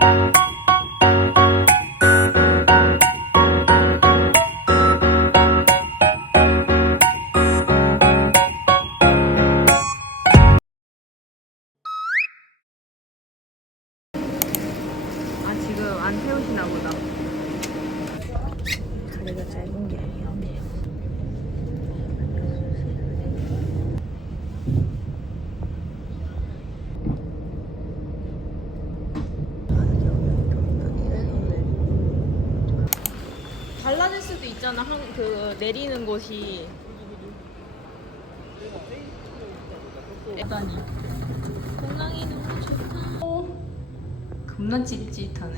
아 지금 안 태우시나 보다. 다리가 짧은 게 위험해 수도 있잖아. 한, 그 내리는 곳이. 대단히. 공항이 너무 좋다. 겁나 찌릿찌릿하네.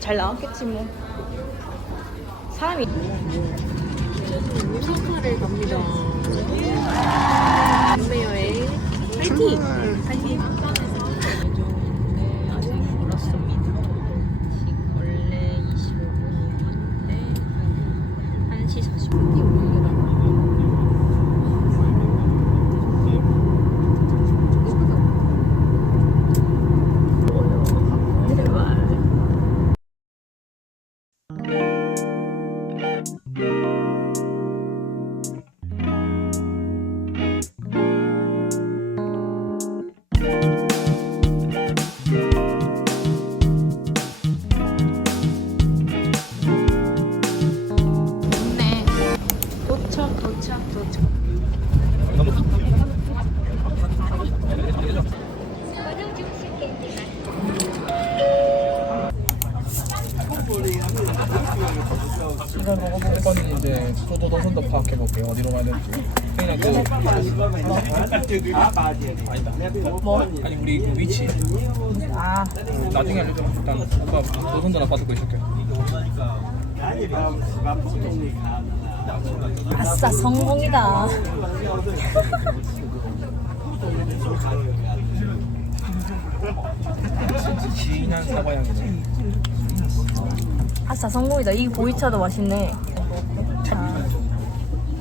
잘 나왔겠지 뭐. 사람이. 오사카를 갑니다. 남매 여행. 파이팅! 파이팅! কি 파악해 볼게요. 어디로 가야. 그냥 그 아니다. 뭐? 아니 우리 그 위치. 아, 나중에 알려줘. 일단 오빠 노선도나 받고 있을게. 아싸 성공이다. 진한 사과 향이네. 아싸 성공이다. 이 보이차도 맛있네.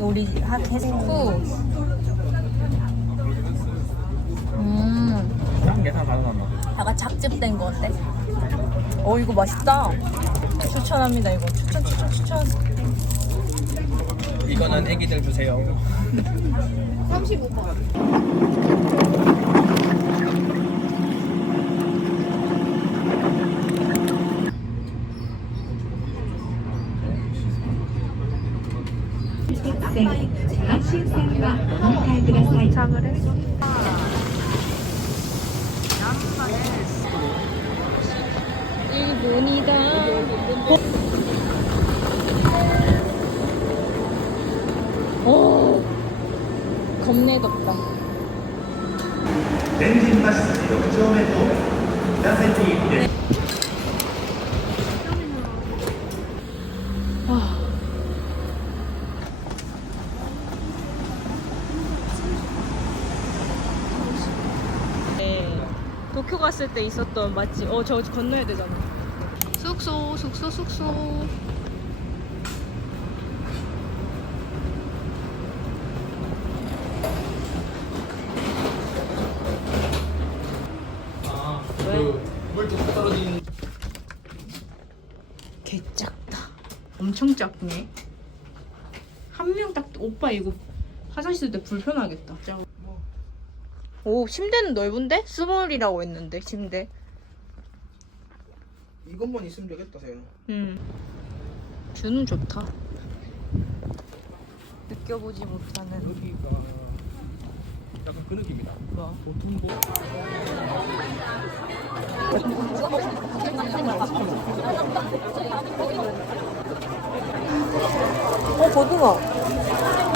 한 해후. 음, 한 계산 가능하나? 약간 작집된 거 어때? 어 이거 맛있다. 추천합니다 이거. 추천 추천 추천. 이거는 애기들 주세요. 도착을 했어. 일본이다. 오, 겁내 덥다. 天神橋筋6丁目と北千里行きで 도쿄 갔을 때 있었던 맛집. 어, 저 건너야 되잖아. 숙소, 숙소, 숙소. 아, 그물뚝 떨어진 개 작다. 엄청 작네. 한 명 딱 오빠 이거 화장실 쓸때 불편하겠다. 오 침대는 넓은데? 스몰이라고 했는데 침대. 이것만 있으면 되겠다, 세요. 음. 뷰는 좋다. 느껴보지 못하는 여기가 약간 그 느낌이다. 뭐. 보통 보. 어 고등어.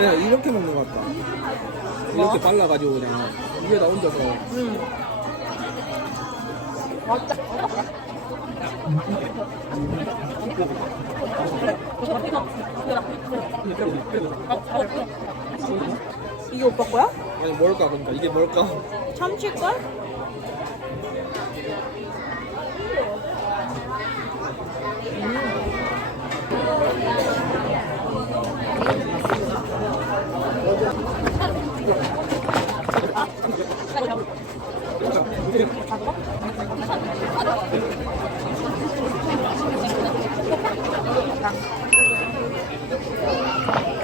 그냥 이렇게 먹는 것 같다. 이렇게 발라가지고 그냥 위에다 얹어서. 음. 맞다. 이게 오빠 거야? 아니 뭘까 그러니까 이게 뭘까? 참치걸? Bye.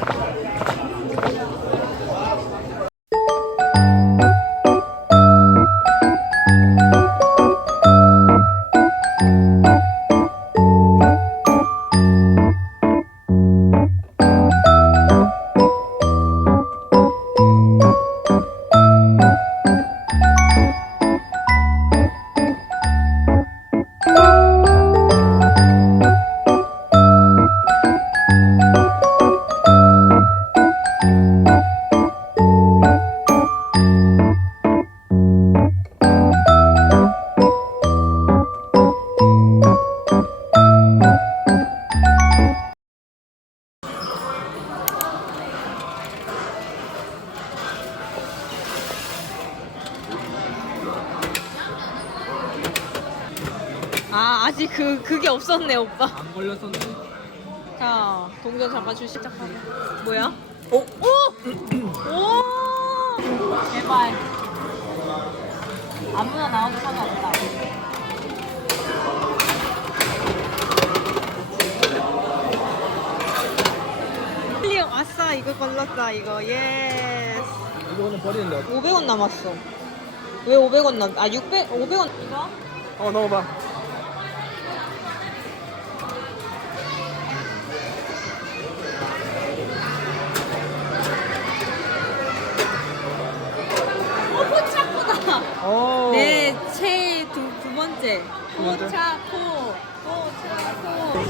아 아직 그 그게 없었네 오빠. 안 걸렸었네. 자 동전 줄 시작하고. 뭐야? 오 오. 오. 제발. 아무나 나와도 상관없다. 빨리 왔어 이거 걸렸다 이거 예스. 이거는 버리는데. 500원 남았어. 왜 500원 남? 아 600, 500원. 이거? 어 넣어봐. 번째. 두 번째? 포차코. 포차코.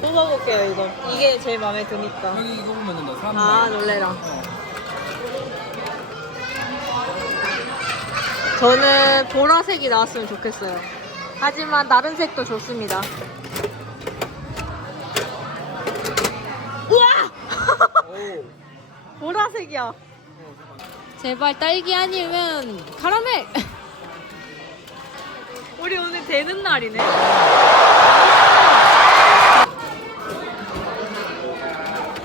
뽑아볼게요 이거. 이게 제일 마음에 드니까. 여기 이거 보면 된다. 3만. 아 놀래라. 어. 저는 보라색이 나왔으면 좋겠어요. 하지만 다른 색도 좋습니다. 보라색이야. 제발 딸기 아니면 카라멜. 우리 오늘 되는 날이네.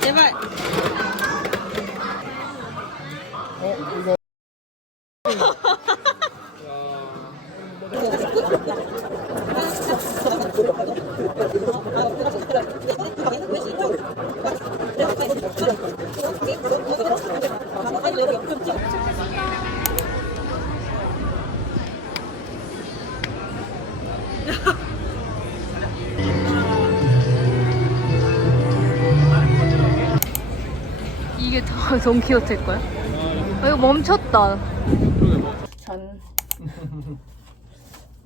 제발. 어 이거. 이게 다 돈키호테 거야? 아, 이거 멈췄다. 전.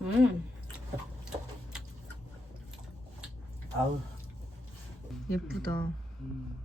음. 아우. 예쁘다. 음.